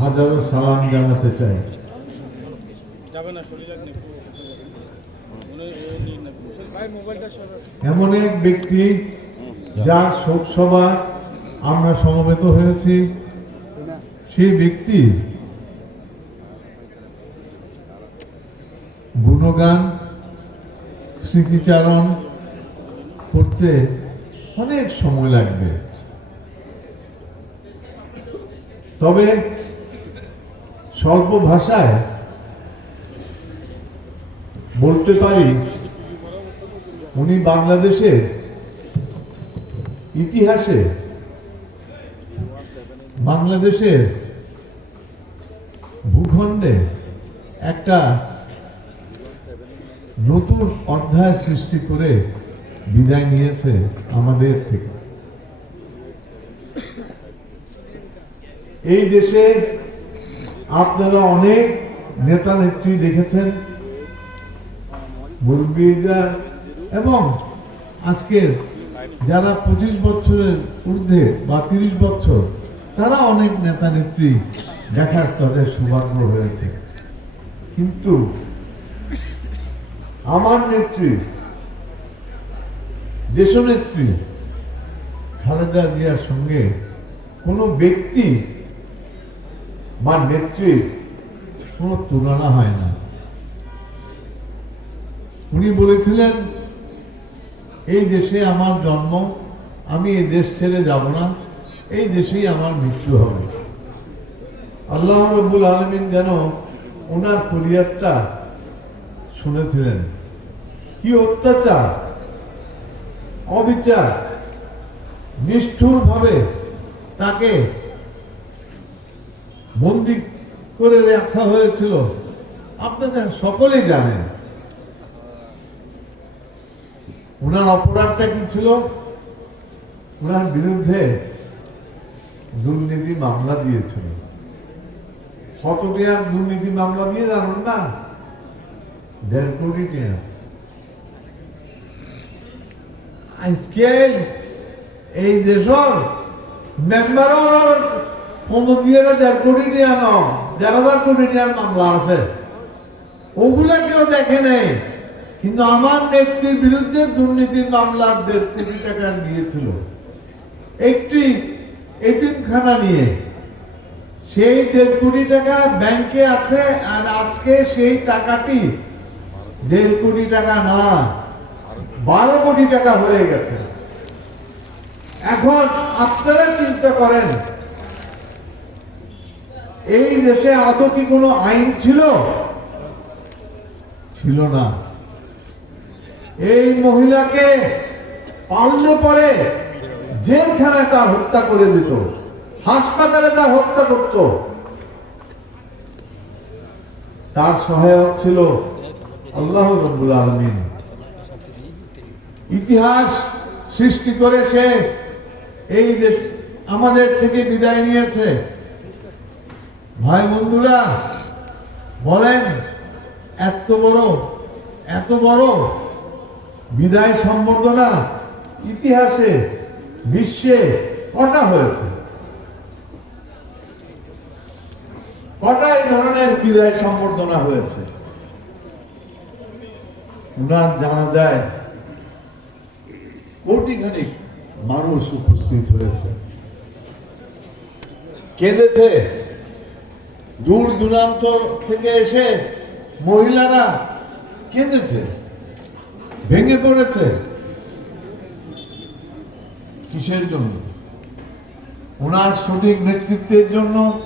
হাজারো সালাম জানাতে চাই। এমন এক ব্যক্তি যার শোক সভা আমরা সমবেত হয়েছি। সেই ব্যক্তি গুণগান, স্মৃতিচারণ করতে অনেক সময় লাগবে। তবে স্বল্প ভাষায় বলতে পারি, উনি বাংলাদেশের ইতিহাসে বাংলাদেশের ভূখণ্ডে একটা নতুন অধ্যায় সৃষ্টি করে বিদায় নিয়েছে আমাদের থেকে। এই দেশে আপনারা অনেক নেতা নেত্রী দেখেছেন, মুরব্বীরা, এবং আজকের যারা পঁচিশ বছরের ঊর্ধ্বে বা তিরিশ বছর, তারা অনেক নেতা নেত্রী দেখার তাদের সৌভাগ্য হয়েছে। কিন্তু আমার নেত্রী, দেশনেত্রী খালেদা জিয়ার সঙ্গে কোনো ব্যক্তি বা নেত্রীর কোনো তুলনা হয় না। উনি বলেছিলেন, এই দেশে আমার জন্ম, আমি এই দেশ ছেড়ে যাব না, এই দেশেই আমার মৃত্যু হবে। আল্লাহ রব্বুল আলমিন যেন ওনার ফরিয়াদটা শুনেছিলেন। কি অত্যাচার, অবিচার নিষ্ঠুর ভাবে তাকে বন্দি করে রাখা হয়েছিল। আপনারা সকলেই জানেন। ওনার অপরাধটা কি ছিল? ওনার বিরুদ্ধে দুর্নীতি মামলা দিয়েছিল। কত টিয়ার দুর্নীতি মামলা দিয়ে জানেন না? দেড় কোটি টিয়ার আজকাল এই দেশর মেম্বারর অনুদিয়েরা দেড় কোটি টিয়া ন দেড় হাজার কোটি টিয়ার মামলা আছে। ওগুলা কেউ দেখে নেই। কিন্তু আমার নেত্রীর বিরুদ্ধে দুর্নীতির মামলা দেড় কোটি টাকা দিয়েছিল একটি এতিমখানা নিয়ে। সেই দেড় কোটি টাকা ব্যাংকে আছে আর আজকে সেই টাকাটি দেড় কোটি টাকা না বারো কোটি টাকা হয়ে গেছে। এখন আপনারা চিন্তা করেন এই দেশে আদৌ কি কোনো আইন ছিল? ছিল না। এই মহিলাকে পারলে পরে জেলখানায় তার হত্যা করে দিত, হাসপাতালে তার হত্যা করত। তার সহায়ক ছিল আল্লাহ রব্বুল আলমিন। ইতিহাস সৃষ্টি করে সে এই দেশ আমাদের থেকে বিদায় নিয়েছে। ভাই বন্ধুরা, বলেন, এত বড় এত বড় বিদায় সম্বর্ধনা ইতিহাসে, বিশ্বে কটা হয়েছে? কটা এই ধরনের বিদায় সম্বর্ধনা হয়েছে? উনার জানা যায়, কোটিখানিক মানুষ উপস্থিত হয়েছে। কেঁদেছে দূর দূরান্ত থেকে এসে মহিলারা কেঁদেছে, ভেঙে পড়েছে। কিসের জন্য? ওনার সঠিক নেতৃত্বের জন্য,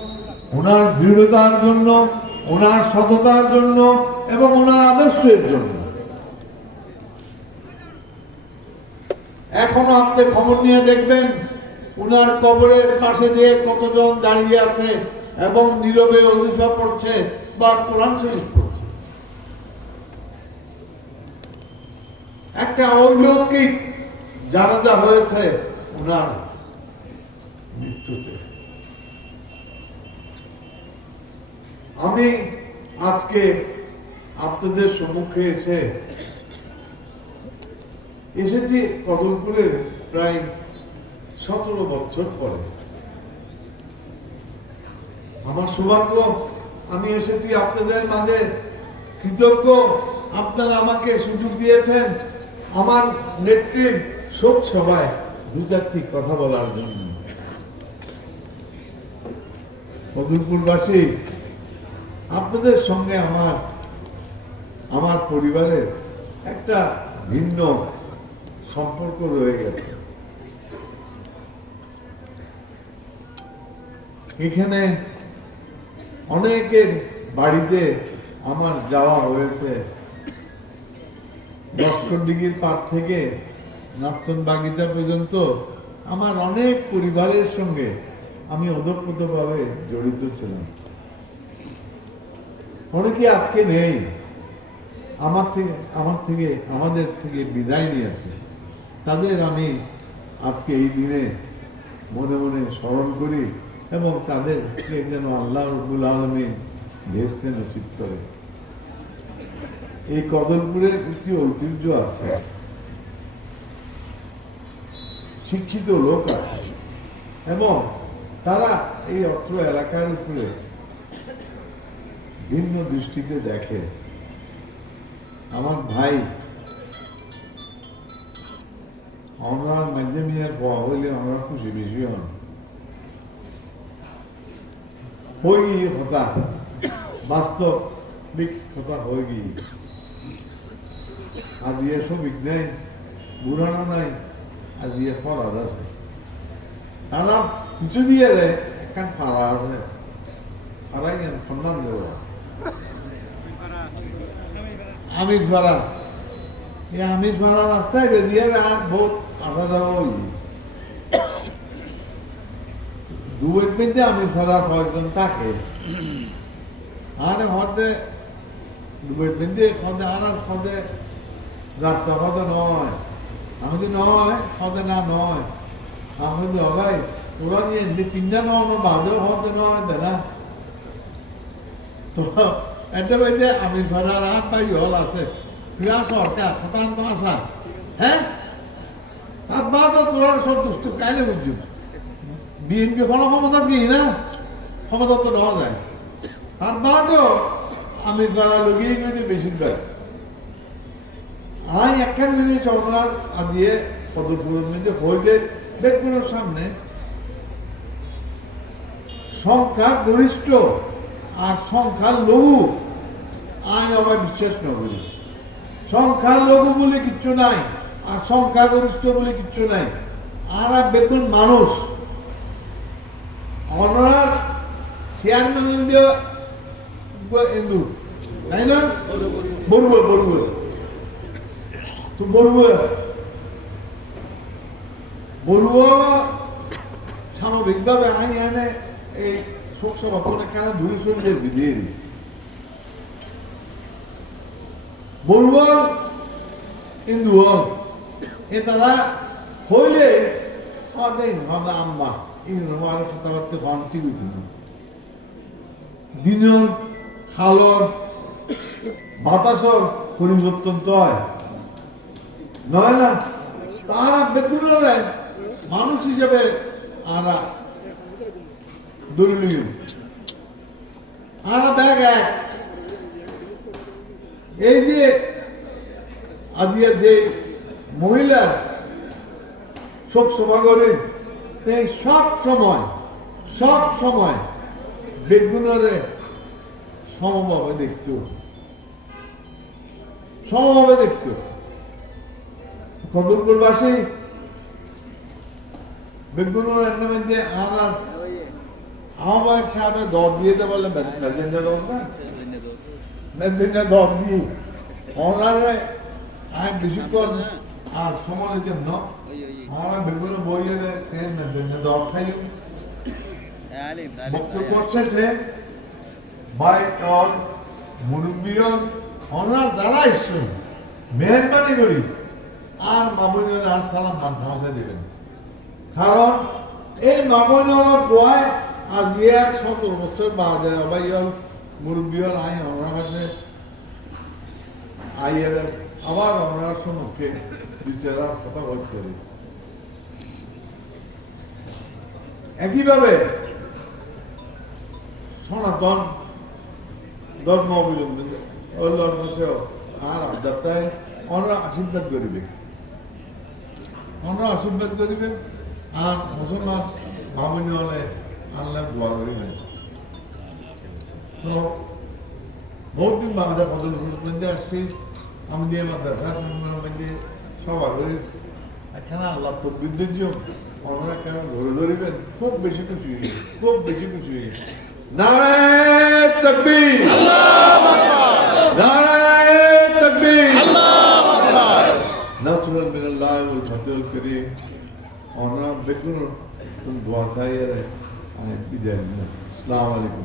ওনার দৃঢ়তার জন্য, ওনার সততার জন্য এবং ওনার আদর্শের জন্য। এখনও আপনি খবর নিয়ে দেখবেন, ওনার কবরের পাশে যে কতজন দাঁড়িয়ে আছে এবং নীরবে অজিফা পড়ছে বা কোরআন শরীফ পড়ছে। একটা অলৌকিক জানাজা হয়েছে ওনার মৃত্যুতে। আমি আজকে আপনাদের সম্মুখে এসে এসেছি কদমপুরে প্রায় সতেরো বছর পরে। আমার সৌভাগ্য, আমি এসেছি আপনাদের মাঝে। কৃতজ্ঞ, আপনারা আমাকে সুযোগ দিয়েছেন আমার নেত্রীর শোক সভায় দু চারটি কথা বলার জন্য। মধুরপুরবাসী আপনাদের সঙ্গে আমার আমার পরিবারের একটা ভিন্ন সম্পর্ক রয়ে গেছে। এখানে অনেকের বাড়িতে আমার যাওয়া হয়েছে। লস্করডিগির পার থেকে নাপ্তন বাগিচা পর্যন্ত আমার অনেক পরিবারের সঙ্গে আমি ওতপ্রোতভাবে জড়িত ছিলাম। অনেকে আজকে নেই। আমার থেকে আমার থেকে, আমাদের থেকে বিদায় নিয়েছে। তাদের আমি আজকে এই দিনে মনে মনে স্মরণ করি। এবং তাদেরকে যেন আল্লাহ রব্বুল আলমিন ভেস্তে নসিব করে। এই কদলপুরের একটি ঐতিহ্য আছে। শিক্ষিত লোক আছে এবং তারা এই অত্র এলাকার উপরে ভিন্ন দৃষ্টিতে দেখে। আমার ভাই আমরা মাধ্যমিক হওয়া হইলে আমরা খুশি বেশি হন। গিয়ে কথা। বাস্তবিক কথা হয়ে গিয়ে। আজ ইয়ে সবিক নেই, বুড়ানো নাই, আজ ইয়ে ফরাজ আছে। তারা কিছু দিয়ে রে একখান ফাড়া আছে। ফাড়াই কেন সন্ধান দেওয়া আমির ফাড়া। এই আমির ফাড়া রাস্তায় বেরিয়ে আর বহুত আসা যাওয়া হইল দুয়ের মধ্যে আমি ফাড়ার কয়েকজন থাকে। আর হদে দুয়ের মধ্যে হদে, আর হদে, রাস্তা হদে নয়। আমি যদি নয়, হদে না, নয়। আমি যদি ভাই, তোরা নিয়ে তিনটা নয়, বাদেও হতে নয় দাদা তো এটা বলতে আমি ফেরার আর পাই হল আছে। ফিরা সরকার শতান তো আসা হ্যাঁ? তার বাদও তোরা সব দুষ্ট কাইলে বুঝছ বিএনপি কোনো ক্ষমতা দিই না। ক্ষমতা তো নেওয়া যায়। তার বাদও আমি ফেরা লগিয়ে গেছি বেশিরভাগ। আমি একখান জিনিস আমরা দিয়ে সদরপুরের মধ্যে হইলে বেগুনের সামনে সংখ্যা গরিষ্ঠ আর সংখ্যা লঘু। আমি আবার বিশ্বাস না করি সংখ্যা লঘু বলে কিচ্ছু নাই আর সংখ্যা গরিষ্ঠ বলে কিচ্ছু নাই। আর বেগুন মানুষ অনার চেয়ারম্যান ইন্ডিয়া হিন্দু তাই না? বলব বলব তো বলব বলব স্বাভাবিকভাবে আই এনে এই শোক সমাপনে কেন দূরে সরিয়ে বিধিয়ে দিই বলব হিন্দু এ তারা হইলে হইত না দিনের খালর বাতাসর পরিবর্তন তো হয়। নয় না তারা বেগুনরে মানুষ হিসেবে আরা দলিল। আরা ব্যাগ এক। এই যে আজিয়া যে মহিলা শোক তাই সব সময় সব সময় বেগুনরে সমভাবে দেখত। সমভাবে দেখত। আর আমার সাহেবের দর দিয়ে বলে মেজেন্ডা দর দিয়ে আর সময়ের জন্য বক্তব্য শেষে মুরব্বিয়ন ওনারা যারা মেহরবানি করি আর মামুনের আর সালাম মান ভাষায় দেবেন কারণ এই দোয়ায় আজ এক সতেরো বছর বাদে আবার ইয়ার মুরব্বী আই আমার কাছে আইয়ার আবার আমরা সম্মুখে বিচারার কথা বলতে একইভাবে সনাতন ধর্ম অবলম্বন আর যাত্রায় ওনারা আশীর্বাদ করিবে। ওনারা আশীর্বাদ করিবেন আর মুসলমান ভাবনি হলে আল্লাহ দোয়া করিবেন তো বহুত দিন বাংলাদেশ আসছি। আমি দিয়ে মাদ্রাসার মধ্যে সবাই করি এখানে আল্লাহ তো বিদ্যুৎ ওনারা কেন ধরে ধরিবেন? খুব বেশি খুশি খুব বেশি খুশি নারায় তকবীর! নারায় তকবীর! নাসরুল মিনাল্লাহ ওয়াল ফাতহুল করিম। ওনারা বেগুন তুমি দোয়া চাই আর বিদায় আসসালামু আলাইকুম।